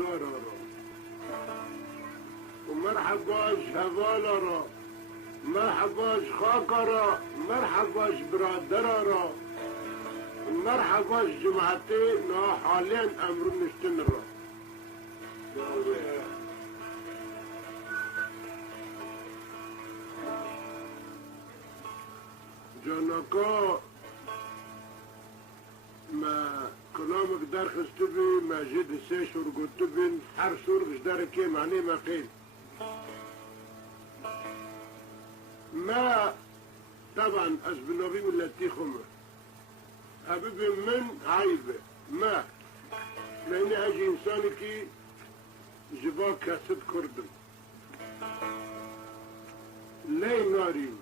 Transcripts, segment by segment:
دار را و مرحباش هوالا را مرحباش خاک را مرحباش برادر را مرحباش جماعتي نا حاليا امر نشتن را جانكا ما كلامك دار خستبي ما جد سيشور قلتبين حر سور غشدار كي معني ما قيل ما طبعا أسبنوبي من التي خمر أبي من عيبة ما لأن أجي إنسان كي جبا كاسد كردم لي نارين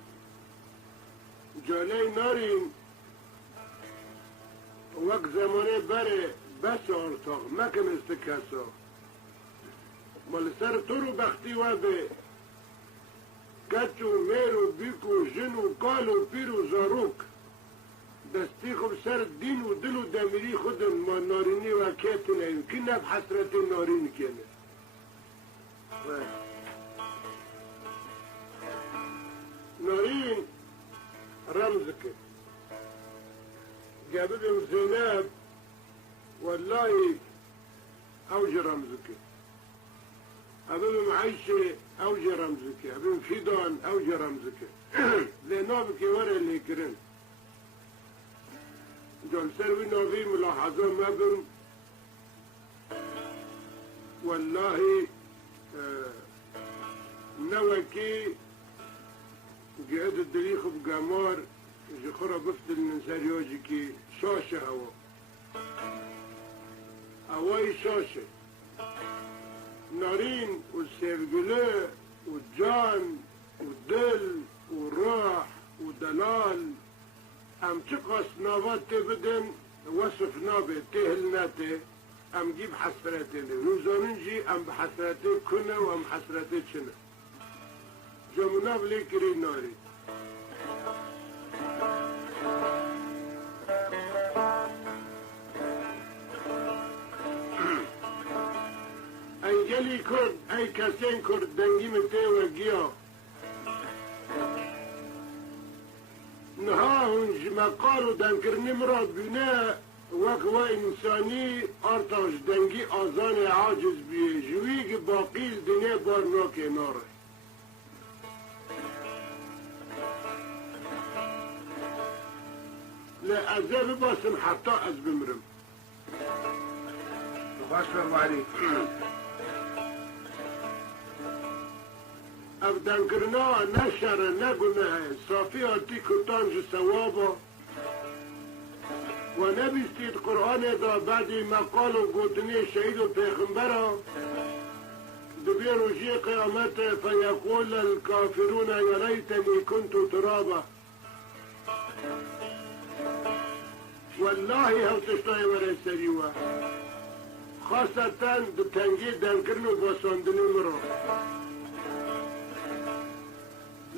جالي نارين وقت زمانه بره بس ارتاق ما كان استكاسا مال سر طورو بختي وابه كتو ميرو بيكو جنو قالو بيرو زاروك دستي خب سر دين و دل و دميري خودم ما ناريني و كيتنا يمكن بحسرة النارين كينا نارين رمزك جابلهم زيناب والله اوجه رمزك ابلهم عيشة اوجه رمزك ابلهم فيدان اوجه رمزك لنابك ورا اللي كرن جون سروي نوفي ملاحظة مبن والله نوكي قعد الدليخ بقامار جخورة بفتل من سريوجكي شاشة هواي شاشة نارين والسيرقلاء والجان والدل والراح والدلال ام تقص نابات تبدن وصف نابت تهلناته ام جيب حسراتين روزاننجي ام بحسراتي كنا وام حسراتي شنا جمناب ليكري ناري انجلي كرد اي كاسين كرد دنجي متي وقيا نهاهن جمقارو دنكر نمراد بنا وكوا انساني ارتاش دنجي آزان عاجز بيه جويق باقيل دنيا بارنا كناره لا أزال باسم حتى أزبمرم باشا عليك أبدان كرنا نشر نقلنا صافياتي كتانج سوابا ونبي استيد قرآن دا بعد ما قالوا قوتني شهيد البيغمبرة دبيرو جي قيامته فيقول الكافرون يا ليتني كنت ترابا والله هل تشتاي ورا سريوة خاصة بتنجي دنكرنو بوساندني مرو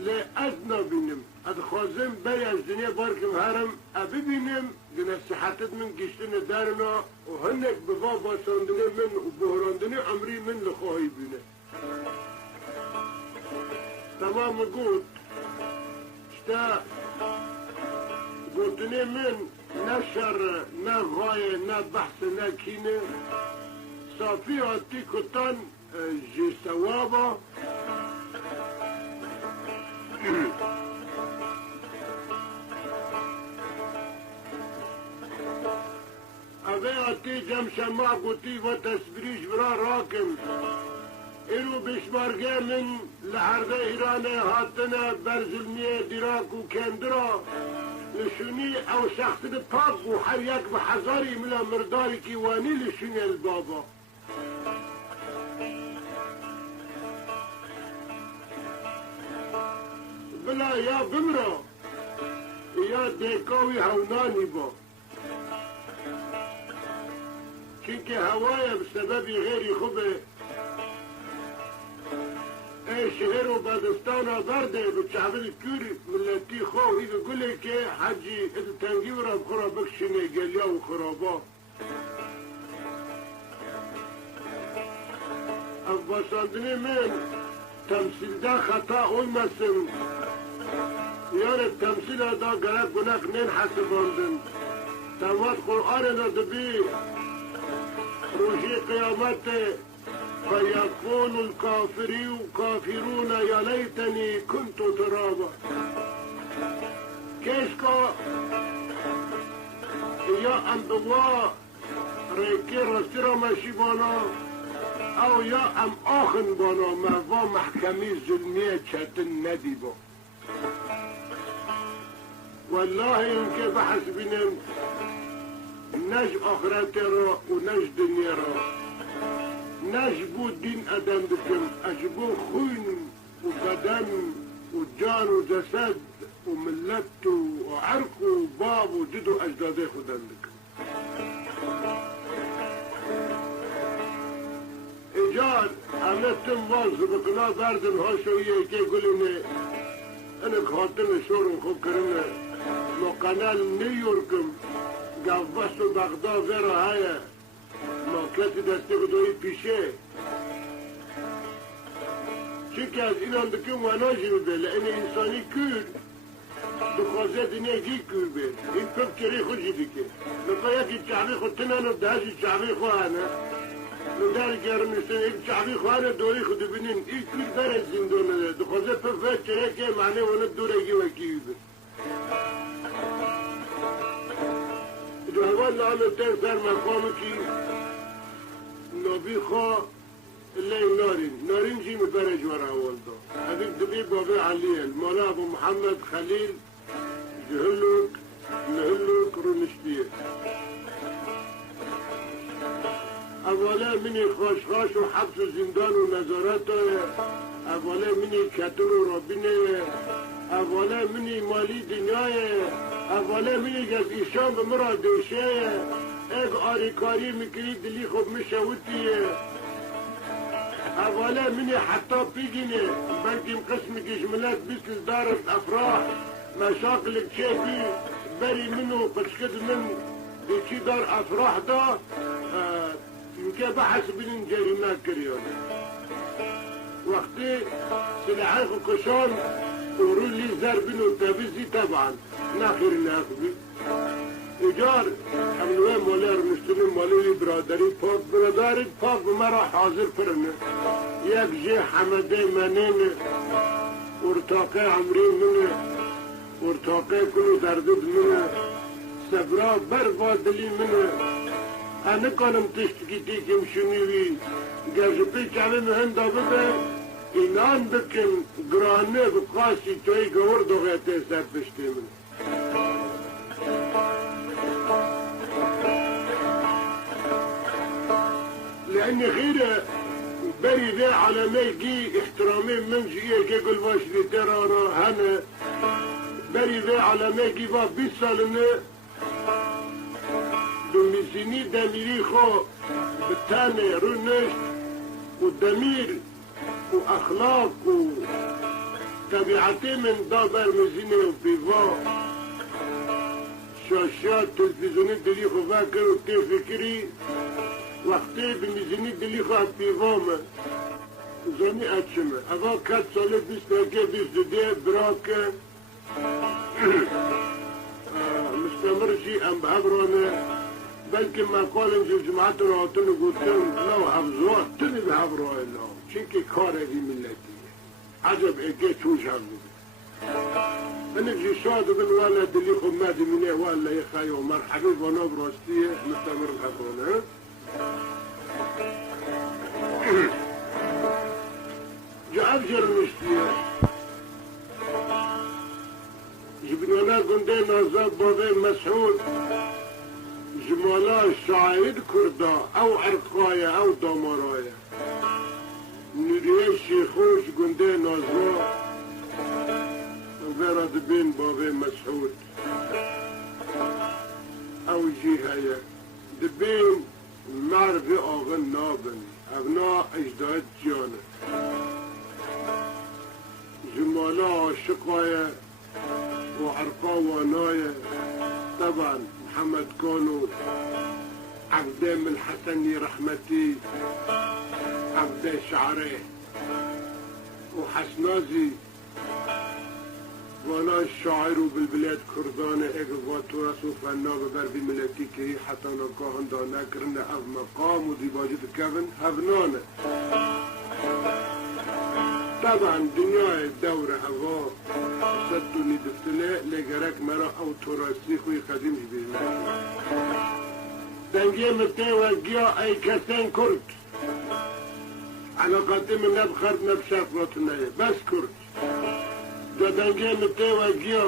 لأدنى بينم أدخازم بيا الدنيا باركم هرم أبي بينم بنصيحتت من قشتنا دارنا وهنك ببابا ساندني من وبهراندني عمري من لخوهي بينا تمام قلت اشتا قلتني من نشر نا غاية نا بحث نا كينة صافية تيكوتان جي سوابا أبيعتي جمشا ما قلتي وتسبريش برا راكم إلو بشمارقا من لحرقا إيراني هاتنا برزلمية دراك وكندرا لشوني أو شخص الباب وحريك بحزاري ملا مرداري كيواني لشوني البابا بلا يا بمرا يا ديكاوي هوناني با كينك هوايا بسبب غيري خبه اي شهر وبادستانا برده بتشعب الكوري ملتي خو يقول لك حجي التنجي ورا بخرا بكشني قال يا وخرابا باشاندنی من تمثیل ده خطا olmasın. Yani temsil da gerek günah nen hasıbandın. Tevat Kur'an'da da bir روجي قيامته فيقول الكافرون يا ليتني كنت ترابا كيشكا يا عند الله ريكي رسترا ماشي بانا او يا ام اخن بانا ما فا محكمي ظلمية شاتن نديبا والله يمكن بحث بنام نج آخرت را و نج دنیا را نج بو دین ادم بکم اجبو خون و بدن و جان و جسد و ملت و عرق و باب و جد و اجداد خودم بکم ایجاد همتم باز بکنا بردن ها شویه که گلونه انا خاطر شورم خوب کرنه ما قنال نیورکم گفت و بغداد ورا های ما کسی دسته خدایی پیشه چی که از این هم دکم وناجی ببه لان انسانی کور بخوازه دنیا گی کور بی این پب کری خوشی دیگه نفا یکی چعبی خود تنن و دهشی چعبی خواهنه ندار گرم نستن این چعبی خواهنه دوری خود بینین این کور بره زندانه ده دخوازه پب فت چره که معنی ونه دورگی وکی بی جوهوان لعنتين سر مقامكي نبي خا اللي نارين جي مفرج ورا والده هذيك دبي بابي علي المولا ابو محمد خليل جهلك نهلك رونشتيه اولا مني خاش وحبس وزندان ونزاراته اولا مني كتر وربينه اولا مني مالي دنياه اولا منی گز ایشان به مرا دوشه اگ آریکاری میکنی دلی خوب میشودیه اولا منی حتی بگینه بلکه قسم کشملت بیسل دارت افراح مشاقلك چه بی بری منو پشکد من چی دار افراح دا يمكن بحث بين جريمة كريونة وقتي سلاحي كشان ورولي زربين وتافيزي طبعا ناخر ناخذي ايجار امنوه مولار مشترين مولي برادري برادري باب مرا حاضر فرنا يك جي حمدي منين ورتاقي عمري منه ورتاقي كله دردد منه سبرا بربادلي منه انا كانم تشتكي تيكم شنوي جاجبي كعبي مهن دابده inان بكن گرانه بقاسي توي گور دوغيتي سر پشتي منه لاني غيره بري ذا على ميجي احترامي من جيه كي قل باش لي ترانا هنا بري ذا على ميجي با بيسالنا دميسيني دميري خو بالتاني رونش والدمير واخلاق وطبيعتي من دابر مزيني وبيفا شاشات تلفزيوني دلي خو فاكر وتي فكري وقتی بمیزینی دلی خواه پیغامه زنی اچمه اگه کت ساله بیست نکه بیست دیه براکه مستمر شی ام بحبرانه بلکه مقال انجل جماعت راحتونو گفتم لو حفظوات تنی بحبرانه لو چونکه کار ای ملتیه عجب اگه توش هم بوده انا جي شاد بن والا دلی خو مادی منه والا یخایی و مرحبی بانا براستیه مستمر بحبرانه جاب جرمشتيه جبنا قندي نازاب بابي مسعود جمالا شاعر كردا او عرقايا او دامارايا نريه شيخوش قندي نازاب وبرد بين بابي مسعود او جيهايا دبين معرفة آغن نابن ابناء اجداد جانه جمالا عاشقايا وعرقا وانايا طبعا محمد كانو عبدام الحسني رحمتي عبد شعره وحسنازي وانا الشاعر بالبلاد كردان اقوى تراث وفنا ببر بملتي كي حتى نقاهن دانا كرنا اف مقام وديباجة كفن هفنانه طبعا دنيا الدورة هوا صدوني دفتله لگرك مرا او تراثي خوي قديم جبيرنا دنگي متى وقيا اي كسان كرد علاقاتي من نبخرد نبشاق راتنا بس كرد دنگي متى وقيا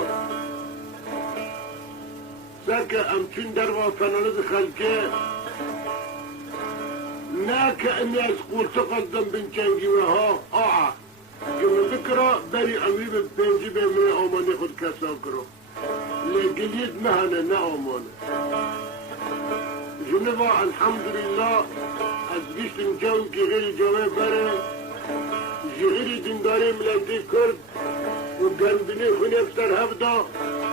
ساكا امتين دروا فنالد خلقه ناكا اني اسقول تقدم بنشانجي وها يوم بكرة بري أمري بنجي بمي أماني خد كساكرو لقليد مهنة نا أماني جنبا الحمد لله أزبيشت نجاون كي غير جواب بري جغيري دنداري ملاتي كرد وقربني خوني افتر هفدا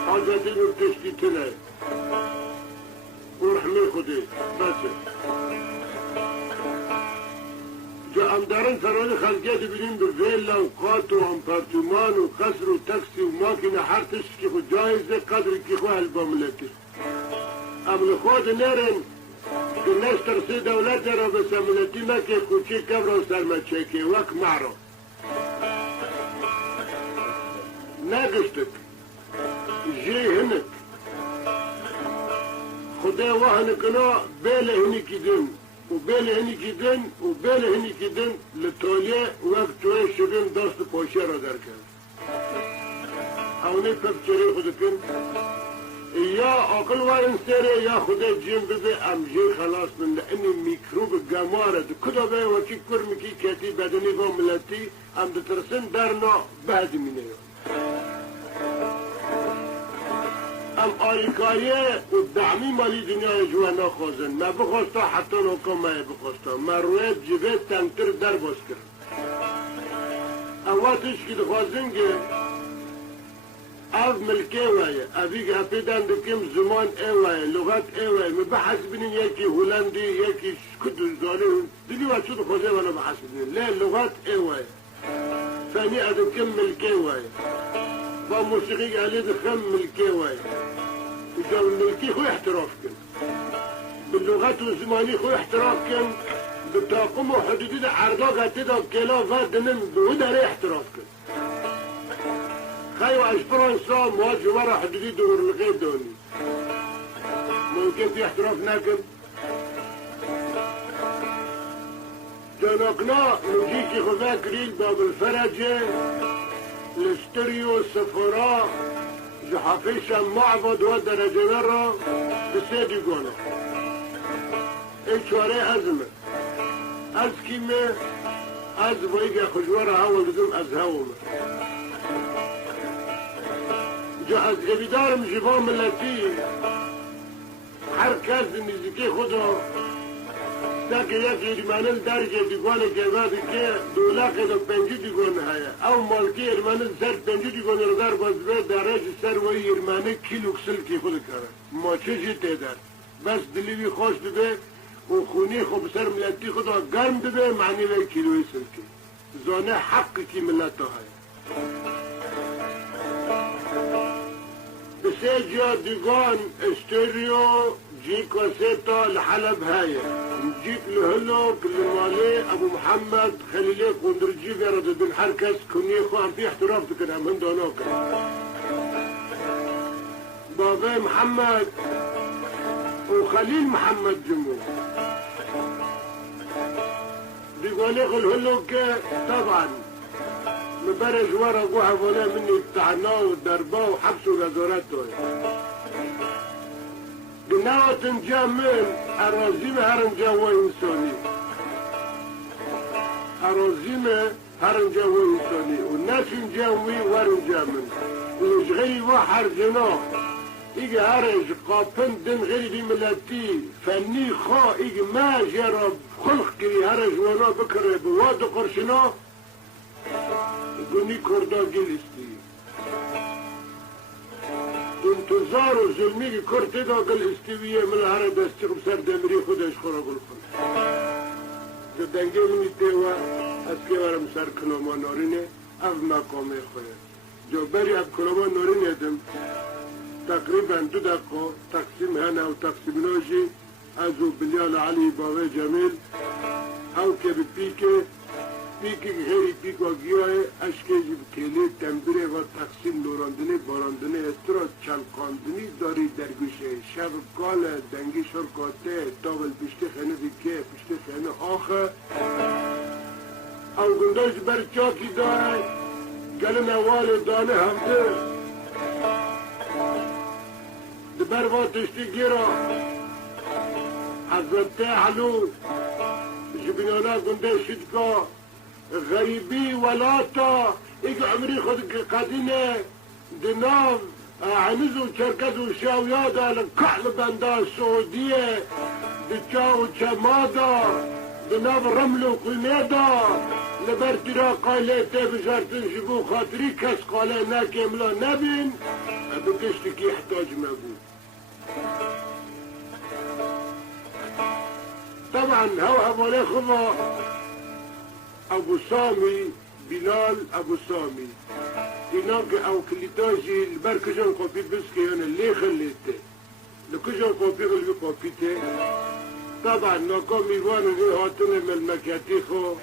حاجاتي مرتشتي تناي ورحمي خدي بس امدارن فراني خلقيات بلين بفيلا وقات وامبارتمان وقصر وتاكسي وماكينة حرتش كي خو جايزة قدر كي خو هالباملتي ام لخواد نيرن كناش ترسي دولات جرى بس املتي ما كي خوشي كبرا وسلمة تشيكي واك معرو ناقشتك جي هنك خدا وهنك نا بيلة هنك دين وبيلي هني كيدن وبيلي هني كيدن للتوليه وقت توي شبين دست پوشه را درکن اوني پبچری خودکن یا عقل وارن سيري یا خدا جيم ببي امجي خلاص من لاني ميكروب الجمارة كده بي وكي كرمكي كاتي بدني بو ملتي ام دترسن درنا بعد منه ام آریکایه و دعمی مالی دنیای جوانا خوزن ما بخواستا حتی نوکا ما بخواستا ما روی جبه تنگتر در باز کرد اواتش که دخوازن که او ملکه وایه اوی که اپیدن دکم زمان ایوایه لغت ایوایه ما بحث بینین یکی هولندی یکی کدو زانه دلی وچو دخوازه وانا بحث بینین لی لغت ایوایه فانی ادکم ملکه وایه با موسیقی علی دخم ملکه وایه وجاو الملكي خو احتراف كن باللغات والزماني خو احتراف كن بالطاقم وحدودي ده عرضاق هتدا بكلا فاد نم بودا ري احتراف كن خايو اشبران صام مواجه مرة حدودي دور الغير دوني ممكن في احتراف ناكن جانقنا نجيكي خو ذاكرين باب الفرجة الاستريو السفراء جحافيشا معبد ودرجة مرة بسيدي قونا ايش وراء ازمة از كيمة از بويقى خجورة هوا قدوم از هوما جا از ابدارم جبام ملتي حركاز الميزيكي خدا تاكي يكي ارمانل درجة ديقوانا كيبادي كي دولاقي دو پنجي ديقوان هيا او مالكي ارمانل سر پنجي ديقوان ردار بازبه دراج سر وي ارمانه كيلو كسل كي خود كاره ما چه جي تيدر بس دليوي خوش ببه و خوني خو بسر ملتي خدا گرم ببه معني وي كيلوي سلكي زانه حق كي ملتا هيا بسيجا ديقوان استيريو جي كوسيتا لحلب هاية نجيك لهلوك لمالي ابو محمد خليلي قندرجي بيرد بن حركس كنيخو عم في احتراف تكن عم هندو نوكا بابا محمد وخليل محمد جمو بيقولي الهلوك طبعا مبرج ورا قوها فولا مني التعناه والدرباه وحبسه غزوراته قناوة تنجامل أرازيمة هرنجا وإنساني أرازيمة هرنجا وإنساني والناس نجاوي ورنجامل وشغي وحر جناح إيجي هرج قابن دن غير دي ملاتي فني خا إيجي ما جرب خلق كري هرج وانا بكر بواد قرشنا قني كردا جلستي انتظار و ظلمی که کرده دا قل استویه من هر دستی خب سر دمری خودش خورا قل خود دنگه میده و از که ورم سر کلاما نارینه او مقام خواه جو بری اب کلاما نارینه دم تقریبا 2 دقیقه تقسیم هنه و تقسیم نوشی از او بلیال علی باوی جمیل او که پیکی غیری پیک و گیاه اشکه جب کلی تنبیره و تقسیم نوراندنی باراندنی استرا چلقاندنی داری در گوشه شب کال دنگی شرکاته تاول پشت خینه دیگه پشت خینه آخه او گنداش بر چاکی داره گل نوال دانه همده دبر واتشتی گیرا حضرت علو جبنانا گنده شدکا غریبی ولاتا ایک عمری خود قدینه دناو عنز و چرکز و شاویادا لکعل بندا سعودیه دچاو چمادا دناو رمل و قیمادا لبرتی را قایله تی بشارتن شبو خاطری کس قاله ناکملا نبین بکشتی که احتاج مبود طبعا هو حوالي خضا ابو سامي بلال ابو سامي هناك او كليتاجي البركجان قوبي بسكي انا اللي خليته لكجان قوبي غلبي قوبيته طبعا نقوم يوان غير هاتنا من المكاتيخو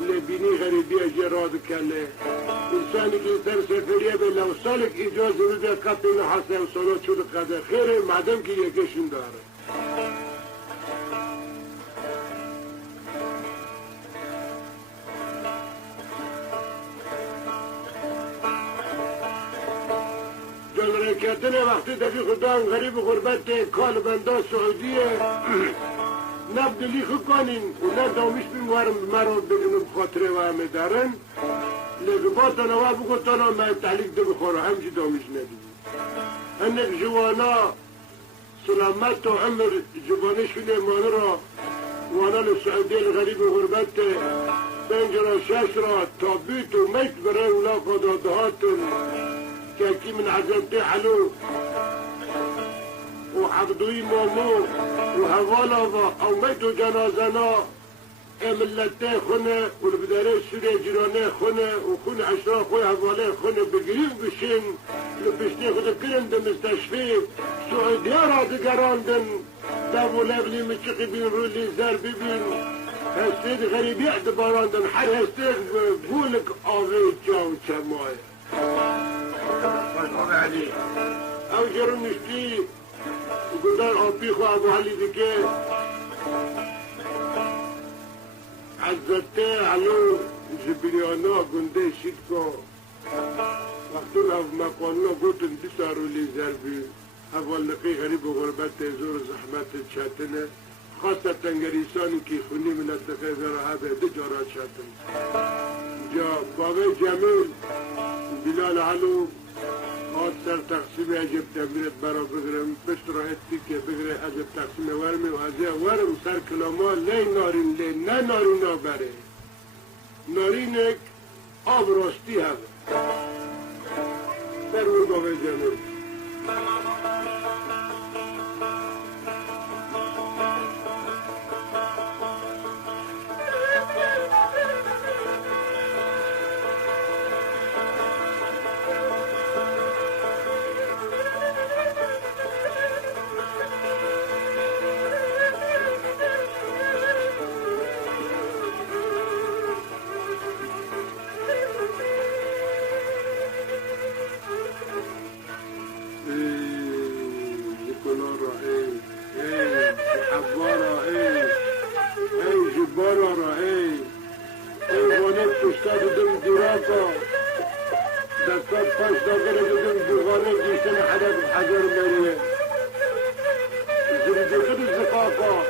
لبيني غريبية جراد كالي انساني كي تر سفرية بلا وصالك اجازة وده قطعنا حسن وصالات شو لقادة خير معدم كي يكشن داره کردن وقتی دفی خدان غریب غربت کال بندا سعودیه نبدلی خکانین و نه دامیش بیموارم مرا بگنم خاطره و همه دارن لگباتانا و بگوتانا من تحلیق ده بخوره همچی دامیش ندید هنک جوانا سلامت و عمر جوانش فیلمان را وانا لسعودیه الغریب غربت بنجرا شش را تابیت و میت برای اولا قدادهاتن كي من عزمتي حلو وحفظوي مامو وهغالظة او ميتو جنازنا املتي خنة والبداري سوري جيراني خنة وخنة عشرة خوي هغالي خنة بقريب بشين لبشتي خد كلن دم مستشفي سعودية راضي قراندن دابو لابلي مشقي بين رولي زار ببين هستيد غريب يحد باراندن حر هستيد بقولك آغي جاو شماي او جرم نشتی گندار آبی خو ابو حلی دیگه حضرت علو جبریانا گنده شید که وقتی او مقانونا گوتن بسارو لی زربی اول نقی غریب و غربت زور زحمت چاتنه خاصة تنگریسانی که خونی منطقه زرها به ده جارات چاتن جا باقی جمیل بلال علو آد سر تقسیم عجب تبریت برا بگرم پشت راحتی که بگره عجب تقسیم ورمی و ازه ورم سر کلاما لی نارین لی نه نارینا بره نارینک آب راستی هده برمون باقی جنوب دكتور فاش داخل جدًا بغانة جيشن حدث بحجر مريه زرجة الزقاقة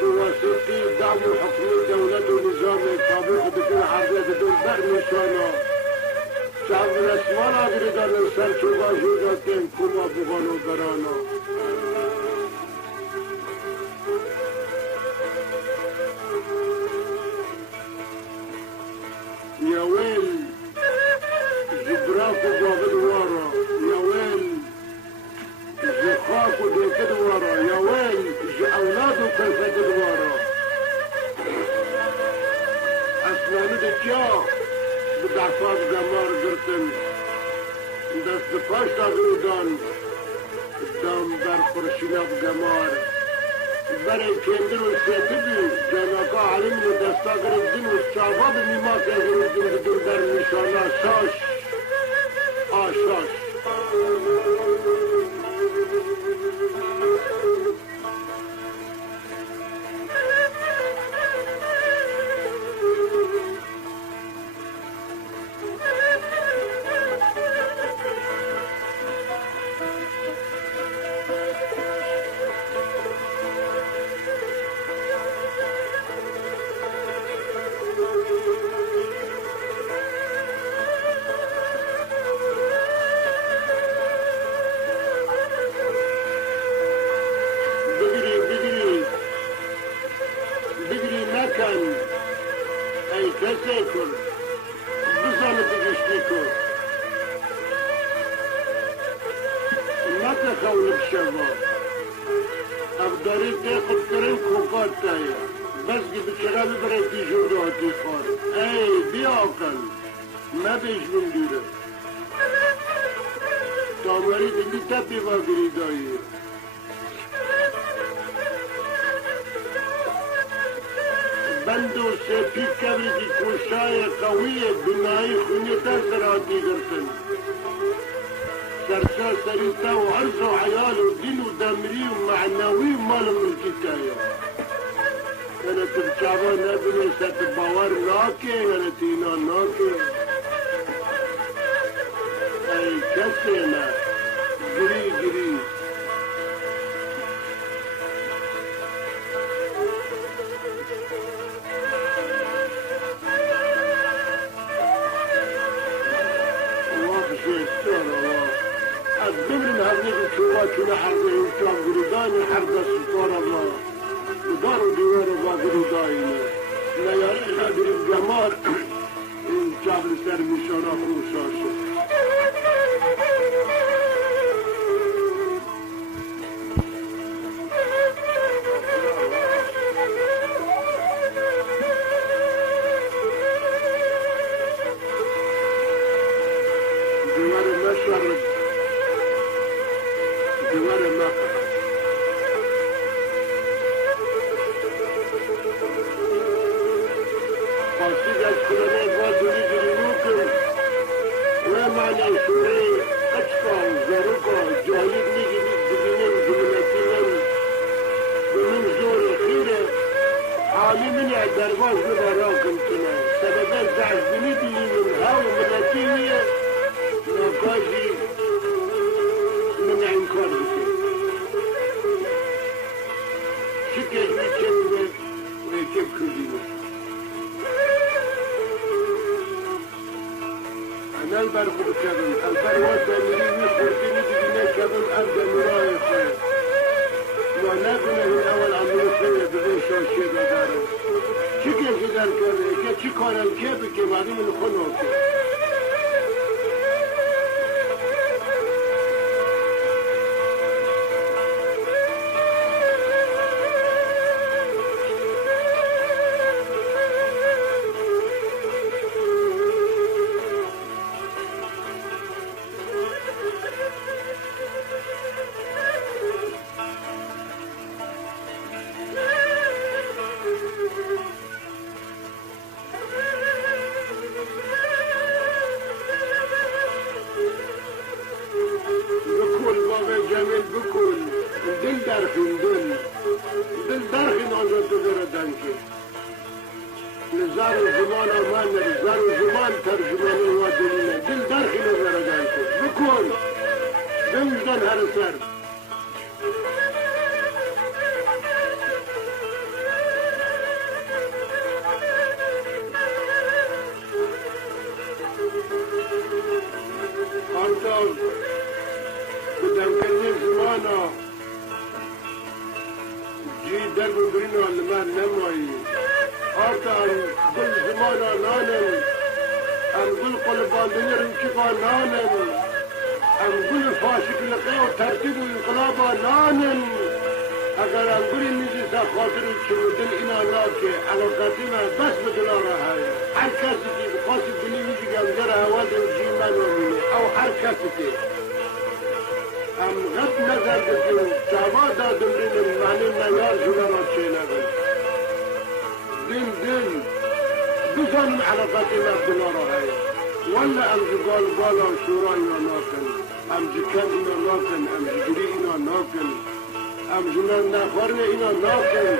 بواسطة دعم الحكومة دولة ونظام الطابق بكل حرية بدون برمشانة شعب الأسمان عبر دار السر شوغا جودتين كما بغانو برانا يا ويل جبراكو باغد ورا يا ويل جخاكو ديكد ورا يا ويل اولادو كيفد ورا نانو دکیا به دفاع گمار گرتن دست پاش دادن دام بر خورشیلاب گمار برای کندن و سیتبی جاناکا علم و دستا گرفتن و چاوا به نیما که گرفتن بدون در نشانه شاش آشاش تسيكل بزانة تشتيكل ما تخول بشباب أقدري تاخد كريم كوكات تايا بس بكرا ببريتي جوداتي خار اي بياكل ما بيش من ديره تامري دي تبي باقري دايه بندو سپید کبی کی کوشای قوی بنایی خونیتا زراتی گرتن سرسا سریتا و عرض و عیال و دین و دمری و معنوی و مال ملکتایا كانت الشعبان نبني ست باور ناكي كانت هنا ناكي اي كسينا جري جري الدبر هذيك الشوات كنا حرب يوشام قرداني حرب السلطان الله وداروا ديوان الله قرداني لا يعرف هذه الجمال الشعب لسر مشان أخو شاشة ديوان المشرق ديوان المقر قاصد الكلمات وادري جريموكم ومعنى شوري أشقى وزارقى جاهلين نيجي بالدبنين جملتين ومن زور خيرة حالي من درباز ببراكم كنا سببات زعزني بي من هاو ملاتينية ناقاجي من عنكار بكي شكاش بيتشمنا ويكيب كردينا أنا البرق بكذن البروات مريني خورتيني بدينا كذن أبدا مرايا خير وناكنا من أول عمرو خير بدون شاشي بدارو شكاش بدار كذن كي كان الكيب كي بعدين من خنوكي بكل دل درخين دل درخين آنجا تدر دنكي لزار الزمان آمان لزار الزمان ترجمان الوادلين دل درخين آنجا دنكي بكل دل دل هر سر آنتان بدم کنی زمانا جی در ببرینا لمن نمایی آرتان گل زمانا نانم ام گل قلباندنی رنکبا نانم ام گل فاشق لقی و ترتیب و انقلابا نانم اگر ام گلی میزی سا خاطر چمدن اینا ناکه علاقاتی من بس بدلا راه هست هر کسی که ام غد نظر بکن جوا دادم بینم معنی نیار جونه را چه نگم دل بزنم علاقات عبدالله را هی ولا ام جگال بالا شورا اینا ناکن ام جکن اینا ناکن ام جگری اینا ناکن ام جنان نخورن اینا ناکن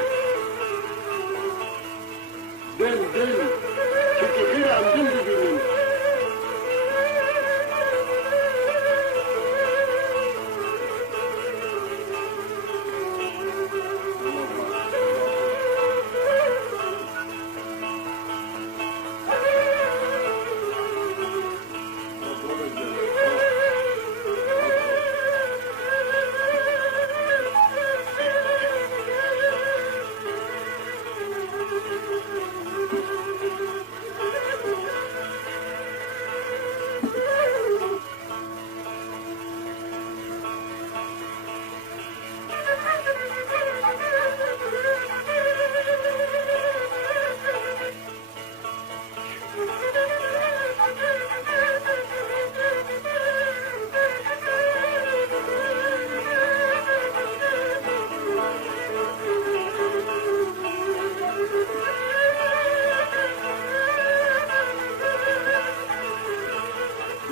دل چه که خیر ام دل ببینیم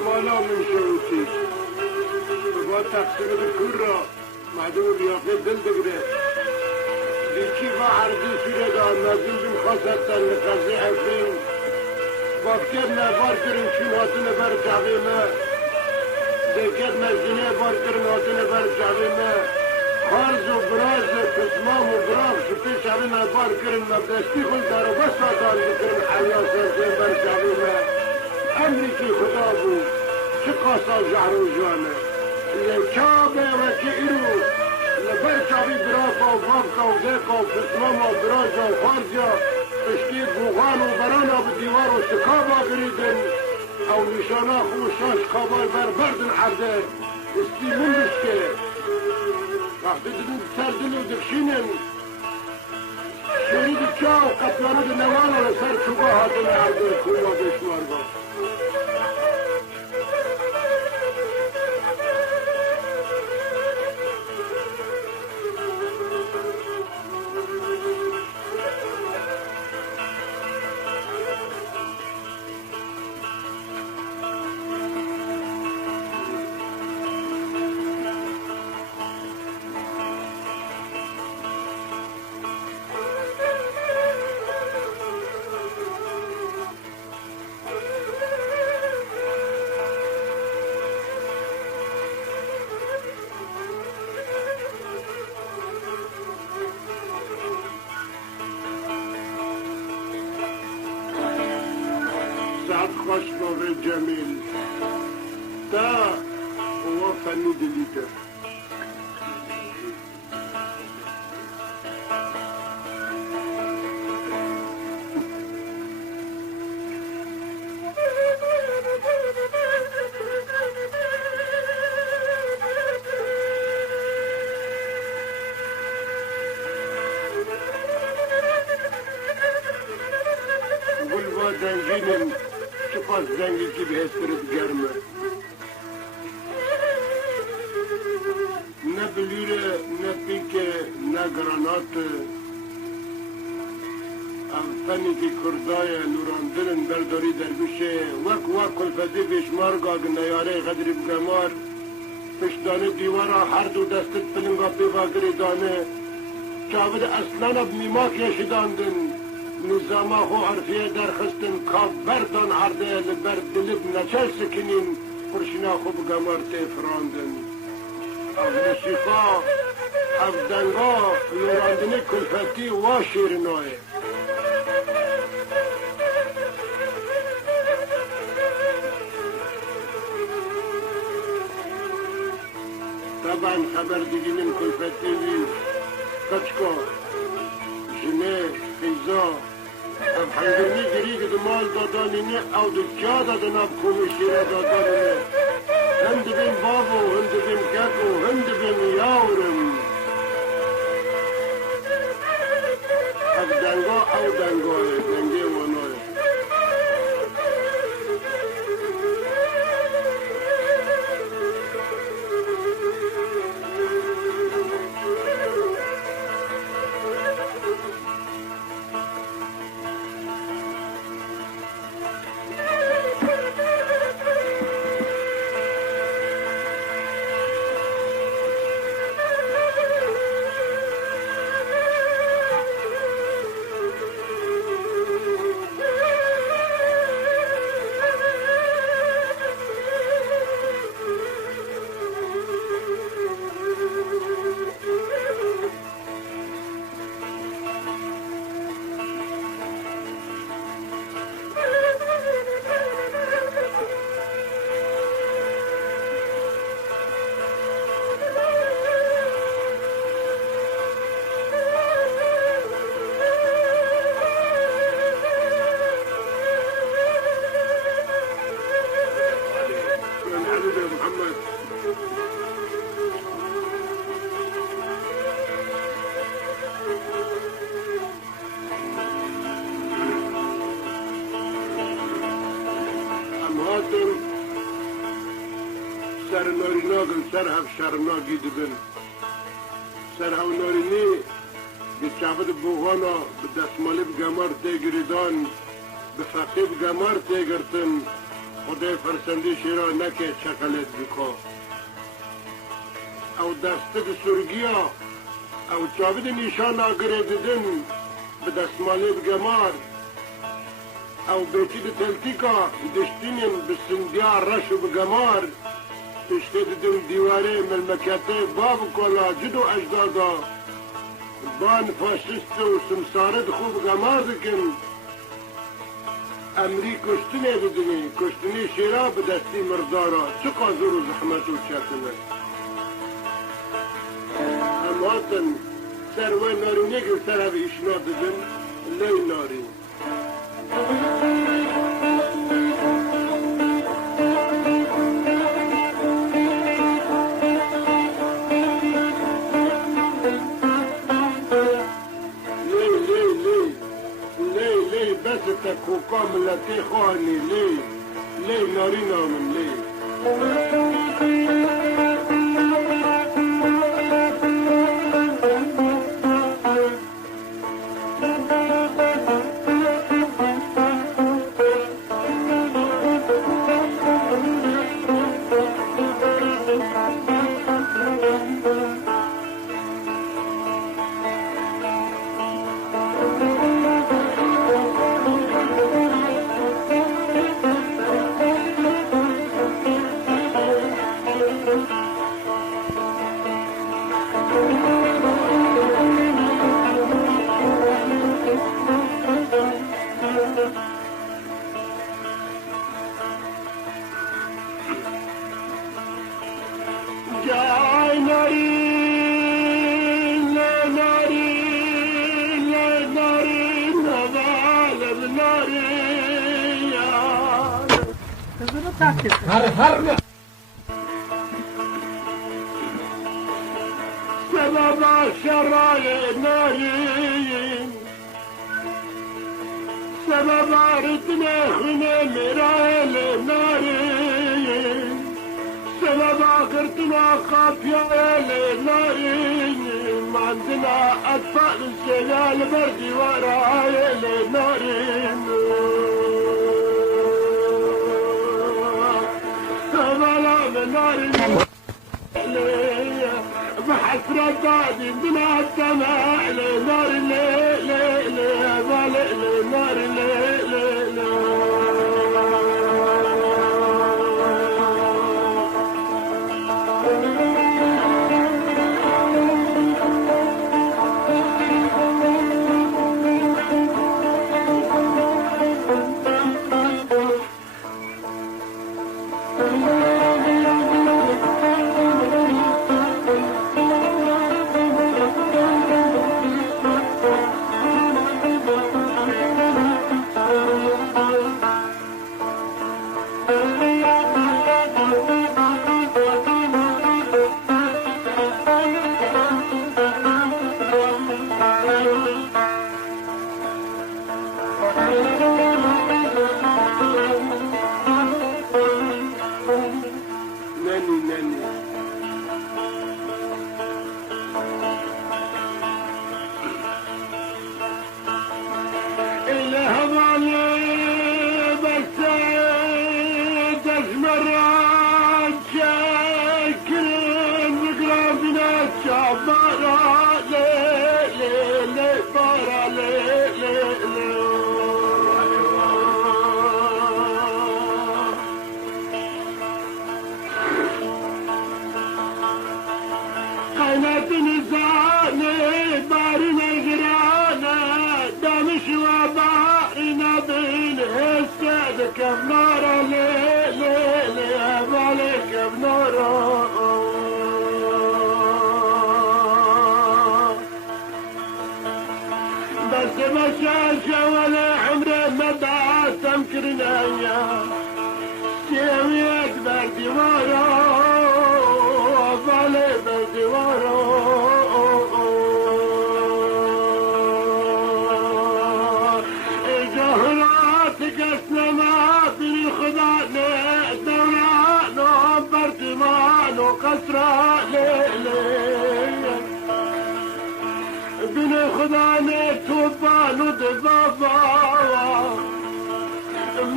مالا من شوتی با تقسیم کور را معدوم بیافه دل بگره دیکی با عرضی سیره دار نازم بین خواستن نقضی حفظیم بافتر نبار کرن چون هاتون بر جعبه ما دیکت مزینه بار کرن هاتون بر جعبه ما خارز و براز پسمام و براغ شپی شعبه ما بار کرن مبدستی خود دار و بس آدار بکرن حیاس سرزین بر جعبه ما امریکی خدا بود چه قاسا جعر و جوانه لکابه وکی ایرو لبر چاوی براکا و بابکا و دیکا و پسماما و برازا و خارجا اشتی بوغان و برانا به دیوار و سکابا گریدن او نشانا خوشاش کابای بردن عرده استی من بشکه وقتی دنو سر دلو دخشینن شرید چا و قطلانه دنوانا لسر چوبا هاتن عرده خوبا بشمارگا خوش باور جمیل تا هو فنی دلیده گلوا دنجینم چپاس زنگی کی به اسپرد گرمه نه بلیره نه پیکه نه گرانات فنی که کردای نوراندرن برداری درگوشه وک کلفتی بشمار گاگ نیاره غدری بگمار پشتانه دیوارا هر دو دستت پلنگا پیواگری دانه چاود اصلا اب میماک یشیداندن نظامه خو عرفیه درخستن کاب بردان عرده لبر دلب نچل سکنین پرشنا خو بگمار تیفراندن از موسیقا از دنگا نوراندنی کلفتی و شیرنای طبعا خبر دیگینن کلفتی بی کچکا جنه خیزا اب حنگرمی گریگ دمال دادانینه او دکیا دادن اب کمیشیره دادانینه هند بین بابو هند بین ککو هند بین یاورم اب دنگا او دنگای دنگی وانای سر نارینا گل سر هف شرنا گیده بن سر هف نارینی به چفت بوغانا به دستمالی بگمار تیگریدان به فقی بگمار تیگرتن خدای فرسندی شیرا نکه چکلت بکا او دسته به سرگیا او چاوید نیشان آگره دیدن به دستمالی بگمار او بیتی ده تلتیکا دشتینیم به سندیا رش و بگمار پشته دیدم دیواره ملمکته باب کلا جدو اجدادا بان فاشیست و سمسارت خوب گمار دکن امری کشتنه بدنی کشتنی شیرا به دستی مردارا چه قازور و زحمت و چکنه هم هاتن سروه نارینه گل سر هف ایشنا ددن لی نارین بس تکوکا ملتی خوانی لی ناری نامن لی جای نارین نارین نارین نوالب نارین هر سبب شرای نارین سبب رتنا خنا مرال نارین سبب آخرتنا قافية للنارين عندنا أطفال الشلال بردي وراي للنارين سبلا بالنارين بحسرة دادي بنا السماء للنار للنار كبنارة ليلة بالك كبنارة بس مشاشة ولا عمره مدى تمكرنا يا سيويت بالدوارة بالي بالدوارة جهراتك اسلمات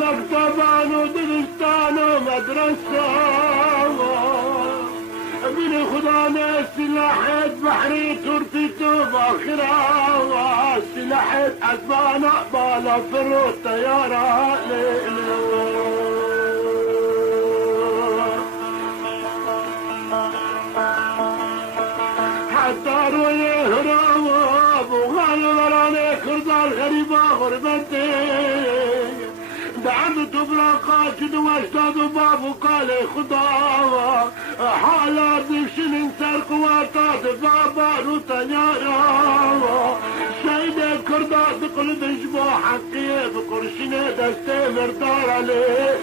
مكتبان ودبستان ومدرسة من خدانا سلاحات بحري ترفيتو باخرة سلاحات أدبانا بالا فرو الطيارة حتى روي هرام وغالب راني كردان غريبة غربتي دعمت بلاقات واشتاد باب وقال خدا حالا بشن انسر قواتات بابا روتنيارا شايد كردا بقلب جبو حقي بقرشنا دستي مردار عليه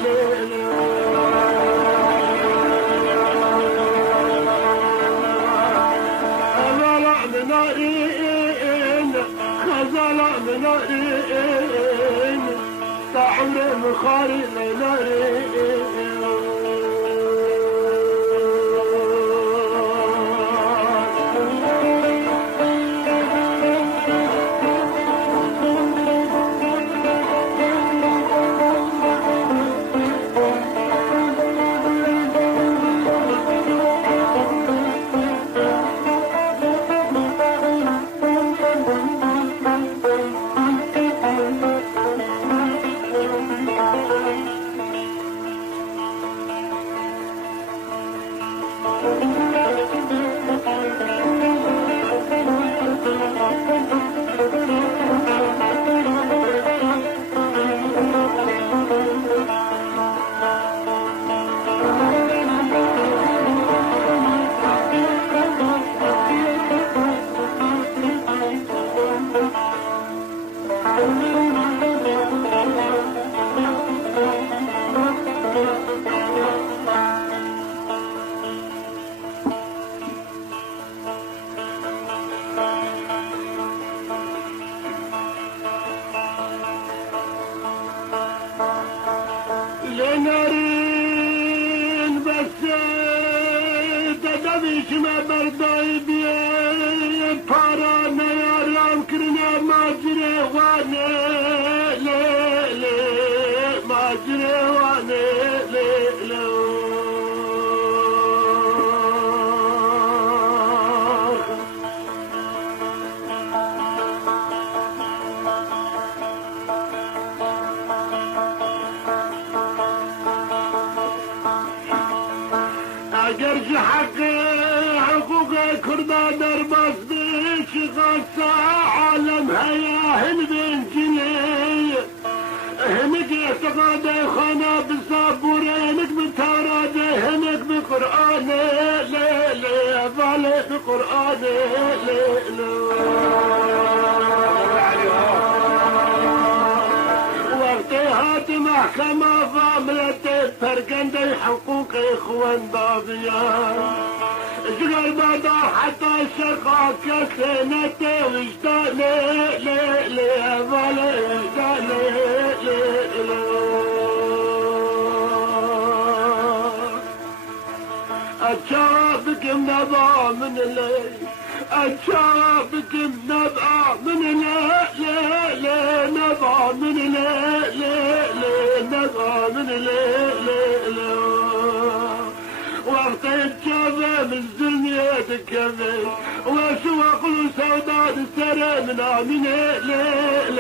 أمالا منائين خزالا منائين عمري مخاري ليلاري لنارين بس تدبيش ما برداي بيه پارا نیارم کرنا ماجره وانه لي ماجره وانه لي اگرچ حقوق کردا در بازدیش غصه عالم هیاهن بین جنی هنک اعتقاد خانه بصابوره هنک بتوراده هنک بقرآنه لي بالي بقرآنه لي وقتها محكمة فاملتي فرقندي حقوق اخوان بابيان اشغل بدار حتى الشقاء كسنتي وجداني لي بالي وجداني اتشابكم نبع من الليل اتشابكم نبع من الليل نبع من الليل نبع من الليل وقت الجبه من الدنيا تكمل وشو اقول سوداء السنة من امين الليل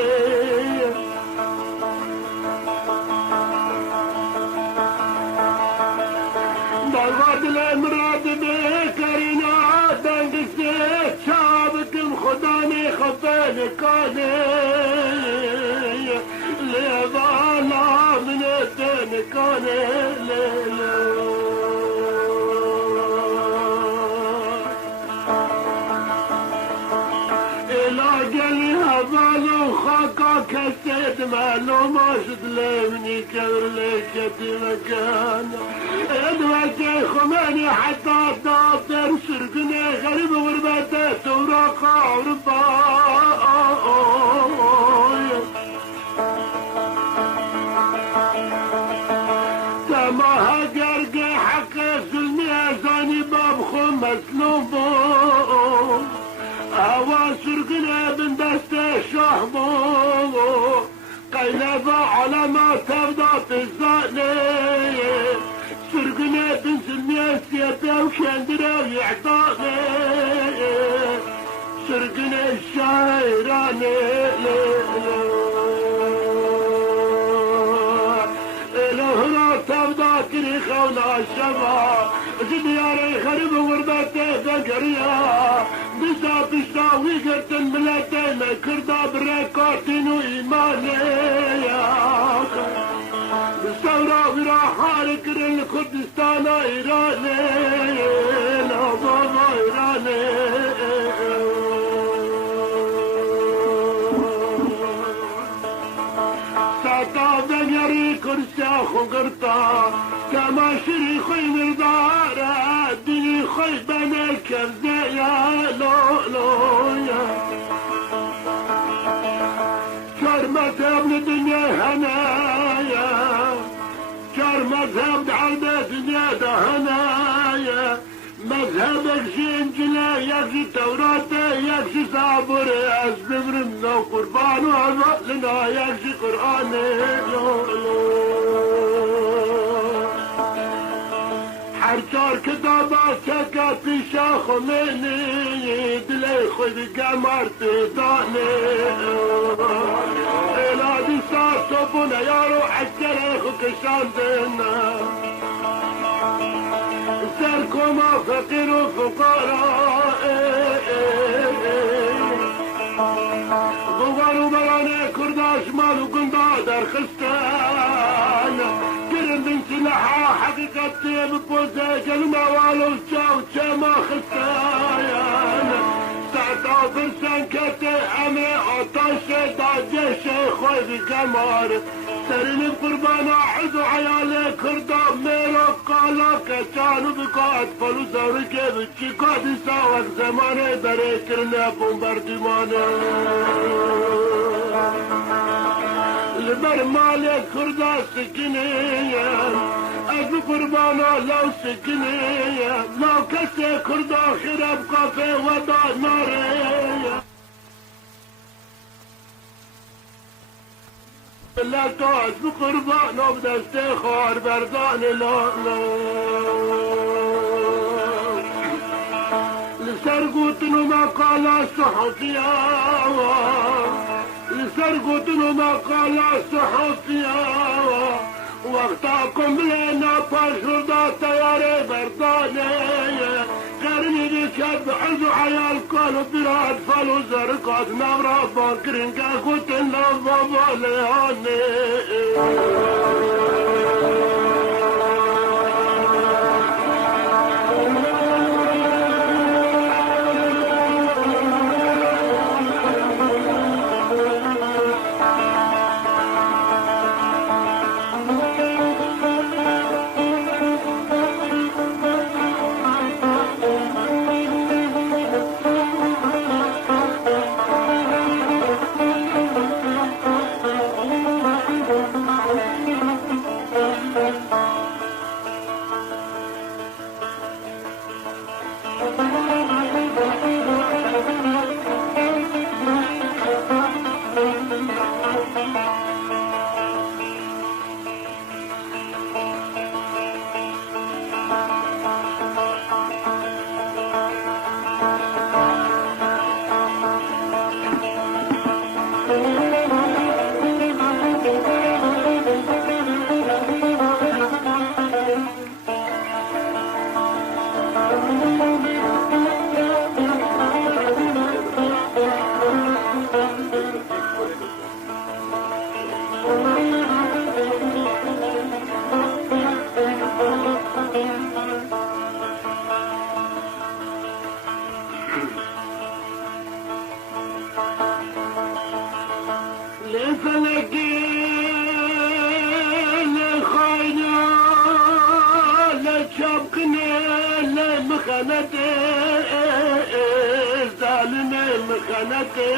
ضربت الامراض بكرنا دنقسيت شابك خداني خفاني كاني لبالا من الدين كاني كسيت مالو ماشد لمني كرلك مكان ادواتي خماني حتى الدفتر سرقني غريب غربته توراق عرفا سماها قرقي حق سلمي ازاني باب خمس لوبو هوا سرقنا بن دست شهبو زينب علامات تبدأ تزاني سرقنا بنزلني سيبيا وكندرا ويعطاني سرقنا الشايراني الهرا تبدأ تريخة ولا الشبا زدياري خرب ورداتي بقريا بسا ويقرت الملاتي ما كردا بريكاتين وإيماني بسورة وراحة كرن الكردستان إيراني لا بابا إيراني ساتا بنيري كرسا خقرتا كما شري خوي مردارة ديني خوي بنا الكبزة يا لولو يا كرمة ابن الدنيا هنايا كرمة ابن عرض الدنيا ده هنايا مذهبك شي انجيلا يكشي توراة يكشي صابر اسبب رمنا وقربان وعظلنا يكشي قرآن حرشار كتابات شكا في شاخ مني دلي خذ قمر تداني الادي صار صبنا يا روح الشريخ وكشاندنا سركما فقير وفقراء غوار وبراني كرداش مال وقندا در خستان كرم بن سلاحة حقيقتي ببوزة كلمة والو تشاو ما خستان سعطا فرسان كتي عمي عطاشي داجي شيخوي بكمار سرين بقربانا عدو عيالي كردا ميرو قالا كتانو بقاعد فلو زوركي بتشي قاد يساوك زماني بريكرنا بومباردماني البرمالي كردا سكنية أبو قربانا لو سكنية لو كسي كردا خرب قافي ودا ناري لا تعز بقربان وبدستي خار بردان لا لسرقوتن وما قال الصحفية لسرقوتن وما قال الصحفية وقتاكم لنا باشردا تياري برداني قرني بكاد بحزو عيال قالوا براد فالو زرقات نغرا بانكرين كاكوت النظام لياني مخانتي ظالمي مخانتي